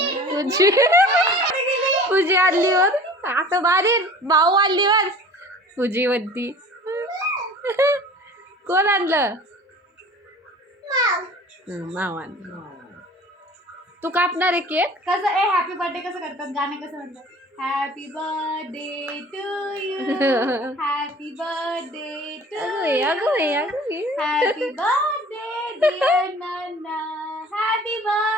तुझी तुझी आलीवर भाऊ आलीवर तुझी वरती कोण हम्म, तू कापणार आहे केक कसं ए हॅपी बर्थडे कसं करतात गाणे कसं म्हणतात happy birthday to you happy birthday to you happy birthday happy birthday